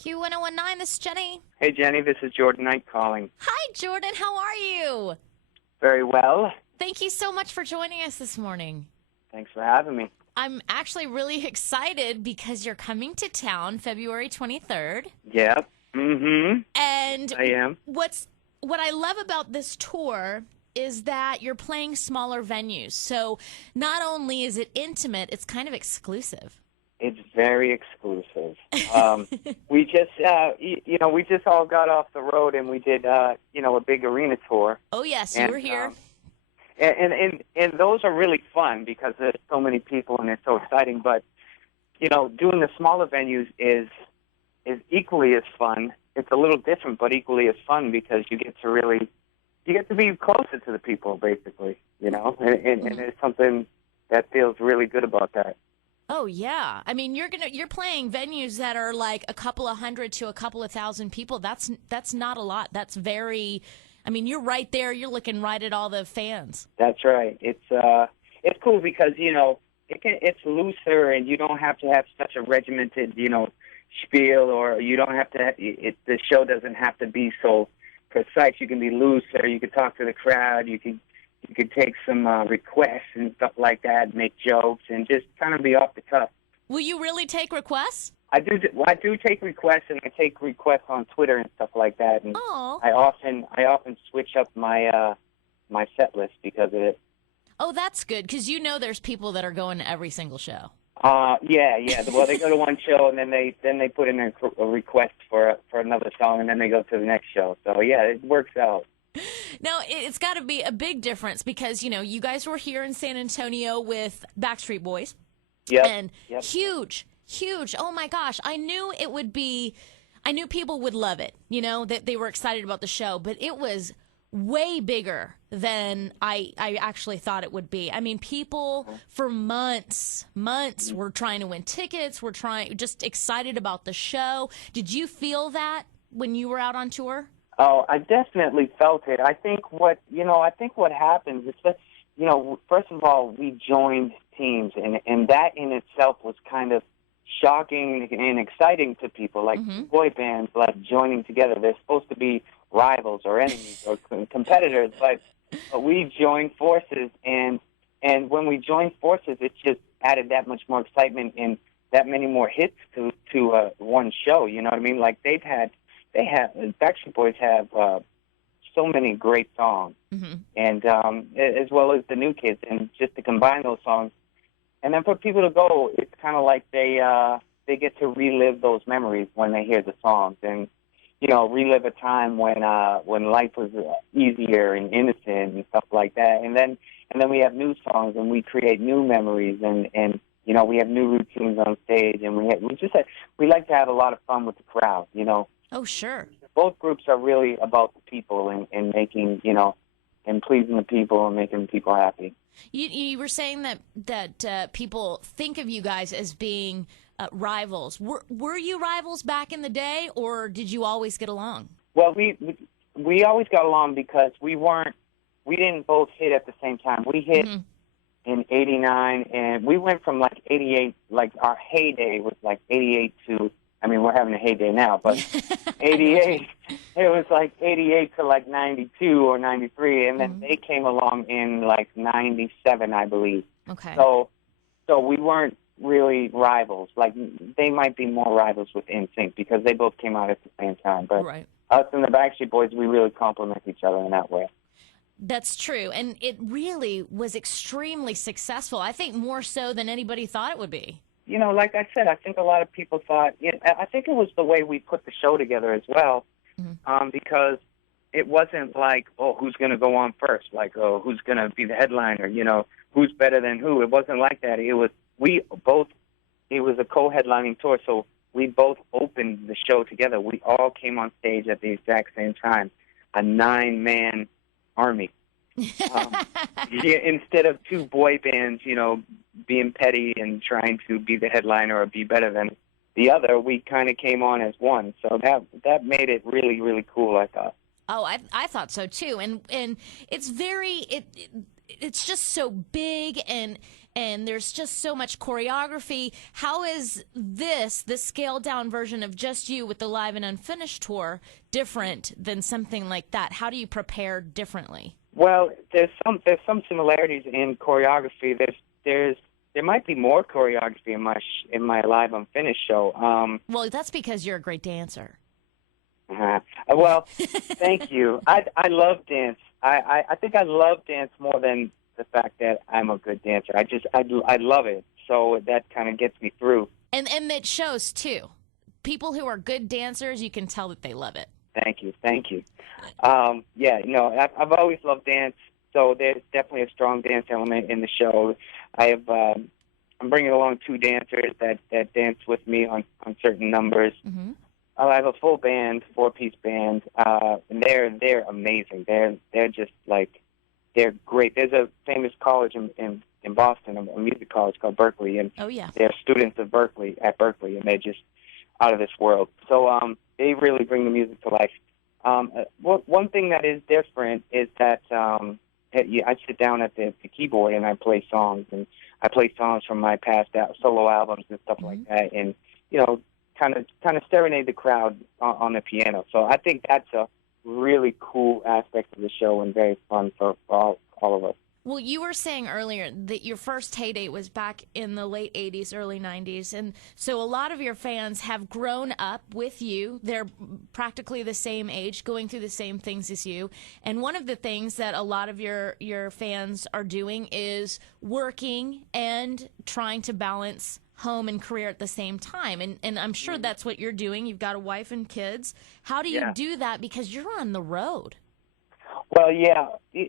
Q101.9, this is Jenny. Hey, Jenny, this is Jordan Knight calling. Hi, Jordan. How are you? Very well. Thank you so much for joining us this morning. Thanks for having me. I'm actually really excited because you're coming to town February 23rd. Yep. Mm-hmm. And I am. what I love about this tour is that you're playing smaller venues. So not only is it intimate, it's kind of exclusive. It's very exclusive. We just, we just all got off the road and we did, a big arena tour. Oh, yes, you were here. And those are really fun because there's so many people and it's so exciting. But, doing the smaller venues is equally as fun. It's a little different, but equally as fun because you get to be closer to the people, basically, and there's something that feels really good about that. Oh yeah, I mean you're playing venues that are like a couple of hundred to a couple of thousand people. That's not a lot. That's very. I mean, you're right there. You're looking right at all the fans. That's right. It's cool because it's looser and you don't have to have such a regimented spiel, or you don't have to. The show doesn't have to be so precise. You can be looser. You can talk to the crowd. You could take some requests and stuff like that, make jokes, and just kind of be off the cuff. Will you really take requests? I do. Well, I do take requests, and I take requests on Twitter and stuff like that. And oh. I often switch up my my set list because of it. Oh, that's good because there's people that are going to every single show. Yeah. Well, they go to one show and then they put in a request for another song, and then they go to the next show. So yeah, it works out. Now, it's got to be a big difference because, you guys were here in San Antonio with Backstreet Boys. Yeah. And huge. Oh, my gosh. I knew people would love it, that they were excited about the show. But it was way bigger than I actually thought it would be. I mean, people for months were trying to win tickets, were just excited about the show. Did you feel that when you were out on tour? Oh, I definitely felt it. I think what happens is that, first of all, we joined teams, and that in itself was kind of shocking and exciting to people, like boy bands, like joining together. They're supposed to be rivals or enemies or competitors, but we joined forces, and when we joined forces, it just added that much more excitement and that many more hits to one show. You know what I mean? Like Backstreet Boys have so many great songs, and as well as the new kids, and just to combine those songs, and then for people to go, it's kind of like they get to relive those memories when they hear the songs, and relive a time when life was easier and innocent and stuff like that, and then we have new songs and we create new memories, and we have new routines on stage, and we like to have a lot of fun with the crowd, Oh, sure. Both groups are really about the people and making, and pleasing the people and making people happy. You were saying that people think of you guys as being rivals. Were you rivals back in the day, or did you always get along? Well, we always got along because we didn't both hit at the same time. We hit in 89, and we went from like 88, like our heyday was like 88 to, I mean, we're having a heyday now, but 88, it was like 88 to like 92 or 93, and then they came along in like 97, I believe. Okay. So we weren't really rivals. Like, they might be more rivals with NSYNC because they both came out at the same time. But us and the Backstreet Boys, we really complement each other in that way. That's true, and it really was extremely successful. I think more so than anybody thought it would be. Like I said, I think a lot of people thought, I think it was the way we put the show together as well, because it wasn't like, oh, who's going to go on first? Like, oh, who's going to be the headliner? Who's better than who? It wasn't like that. It was a co-headlining tour, so we both opened the show together. We all came on stage at the exact same time, a 9-man army. Instead of two boy bands, being petty and trying to be the headliner or be better than the other, we kind of came on as one. So that made it really, really cool, I thought. Oh, I thought so too, and it's very it's just so big, and and there's just so much choreography. How is this scaled down version of just you with the Live and Unfinished tour different than something like that? How do you prepare differently? Well, there's some similarities in choreography. There might be more choreography in my Live Unfinished show. Well, that's because you're a great dancer. Well, thank you. I love dance. I think I love dance more than the fact that I'm a good dancer. I love it. So that kind of gets me through. And it shows too. People who are good dancers, you can tell that they love it. Thank you. Yeah, I've always loved dance, so there's definitely a strong dance element in the show. I'm bringing along 2 dancers that dance with me on certain numbers. Mm-hmm. I have a full band, 4-piece band, and they're amazing. They're just like, they're great. There's a famous college in Boston, a music college called Berkeley, and oh yeah, they're students of Berkeley, and they're just out of this world. So they really bring the music to life. One thing that is different is that I sit down at the keyboard and I play songs, and I play songs from my past solo albums and stuff like that, and kind of serenade the crowd on the piano. So I think that's a really cool aspect of the show and very fun for all of us. Well, you were saying earlier that your first heyday was back in the late 80s, early 90s. And so a lot of your fans have grown up with you. They're practically the same age, going through the same things as you. And one of the things that a lot of your fans are doing is working and trying to balance home and career at the same time. And I'm sure that's what you're doing. You've got a wife and kids. How do you do that? Because you're on the road. Well, yeah,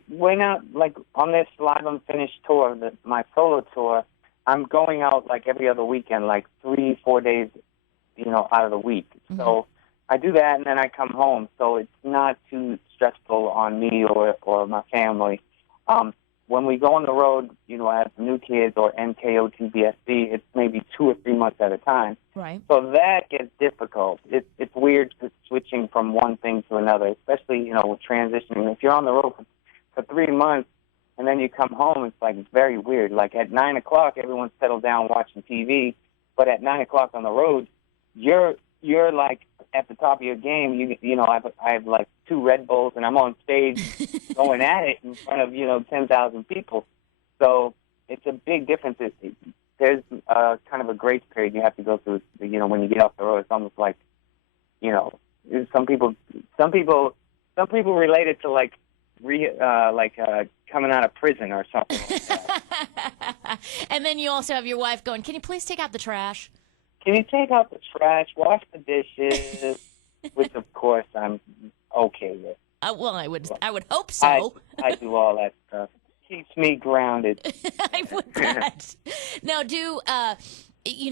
we're not, like, on this Live Unfinished tour, my solo tour, I'm going out, like, every other weekend, like 3-4 days, out of the week. Mm-hmm. So I do that, and then I come home, so it's not too stressful on me or my family. When we go on the road, I have new kids or NKOTBSD, it's maybe 2 or 3 months at a time. Right. So that gets difficult. It's weird switching from one thing to another, especially, with transitioning. If you're on the road for 3 months and then you come home, it's like very weird. Like at 9 o'clock, everyone's settled down watching TV, but at 9 o'clock on the road, you're like at the top of your game. I have like 2 Red Bulls, and I'm on stage going at it in front of 10,000 people. So it's a big difference. There's kind of a grace period you have to go through. When you get off the road, it's almost like, some people relate it to like coming out of prison or something like that. And then you also have your wife going, "Can you please take out the trash? Can you take out the trash, wash the dishes?" Which, of course, I'm okay with. Well, I would hope so. I do all that stuff. Keeps me grounded. I would bet. Now,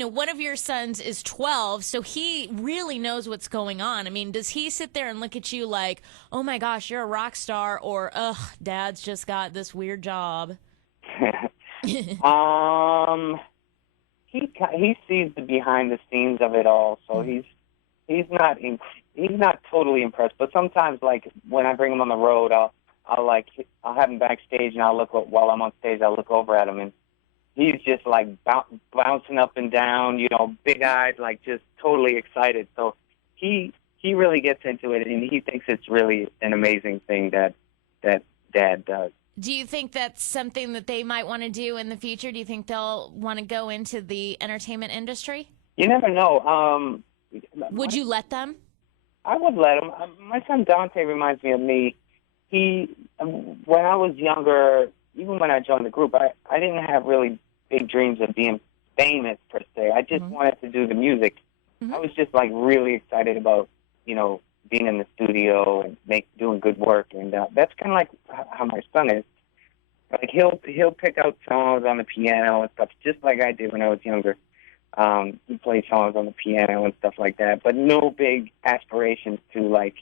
one of your sons is 12, so he really knows what's going on. I mean, does he sit there and look at you like, "Oh my gosh, you're a rock star," or, "Ugh, Dad's just got this weird job"? He sees the behind the scenes of it all, so he's not totally impressed. But sometimes, like when I bring him on the road, I'll have him backstage, and while I'm on stage, I'll look over at him, and he's just like bouncing up and down, big eyed, like just totally excited. So he really gets into it, and he thinks it's really an amazing thing that Dad does. Do you think that's something that they might want to do in the future? Do you think they'll want to go into the entertainment industry? You never know. Would you let them? I would let him. My son Dante reminds me of me. When I was younger, even when I joined the group, I didn't have really big dreams of being famous per se. I just wanted to do the music. Mm-hmm. I was just like really excited about, being in the studio and doing good work, and that's kind of like how my son is. Like he'll pick out songs on the piano and stuff, just like I did when I was younger. He plays songs on the piano and stuff like that, but no big aspirations to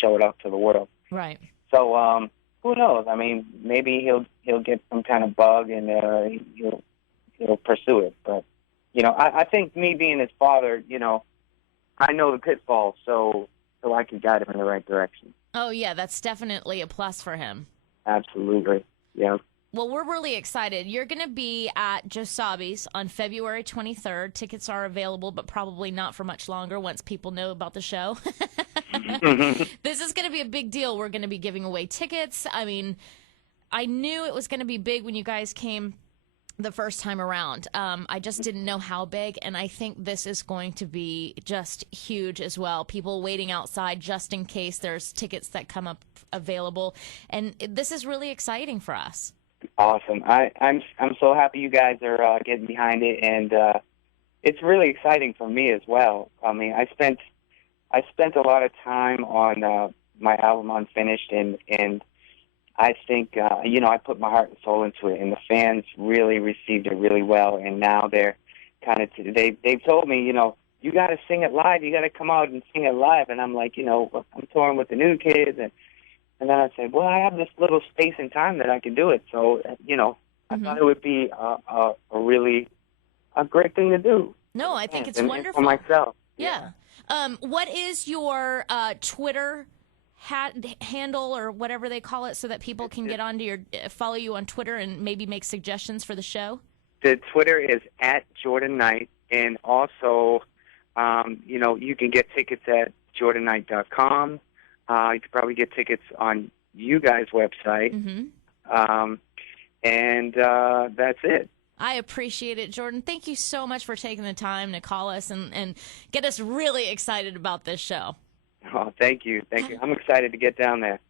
show it off to the world. Right. So who knows? I mean, maybe he'll get some kind of bug and he'll pursue it. But I think me being his father, I know the pitfalls, so I can guide him in the right direction. Oh yeah, that's definitely a plus for him. Absolutely. Yeah. Well, we're really excited. You're going to be at Josabi's on February 23rd. Tickets are available, but probably not for much longer once people know about the show. This is going to be a big deal. We're going to be giving away tickets. I mean, I knew it was going to be big when you guys came the first time around. I just didn't know how big, and I think this is going to be just huge as well. People waiting outside just in case there's tickets that come up available, and this is really exciting for us. Awesome. I'm so happy you guys are getting behind it, and it's really exciting for me as well. I mean, I spent a lot of time on my album Unfinished, and I think I put my heart and soul into it, and the fans really received it really well. And now they're kind of they've told me, you got to sing it live. You got to come out and sing it live. And I'm like, I'm touring with the new kids, and then I said, well, I have this little space and time that I can do it. So, I thought it would be a really great thing to do. No, I think it's and wonderful. For myself. Yeah. What is your Twitter handle or whatever they call it so that people can get onto follow you on Twitter and maybe make suggestions for the show? The Twitter is @JordanKnight, and also, you can get tickets at jordanknight.com. You could probably get tickets on you guys' website. And that's it. I appreciate it, Jordan. Thank you so much for taking the time to call us and get us really excited about this show. Oh, thank you. Thank you. I'm excited to get down there.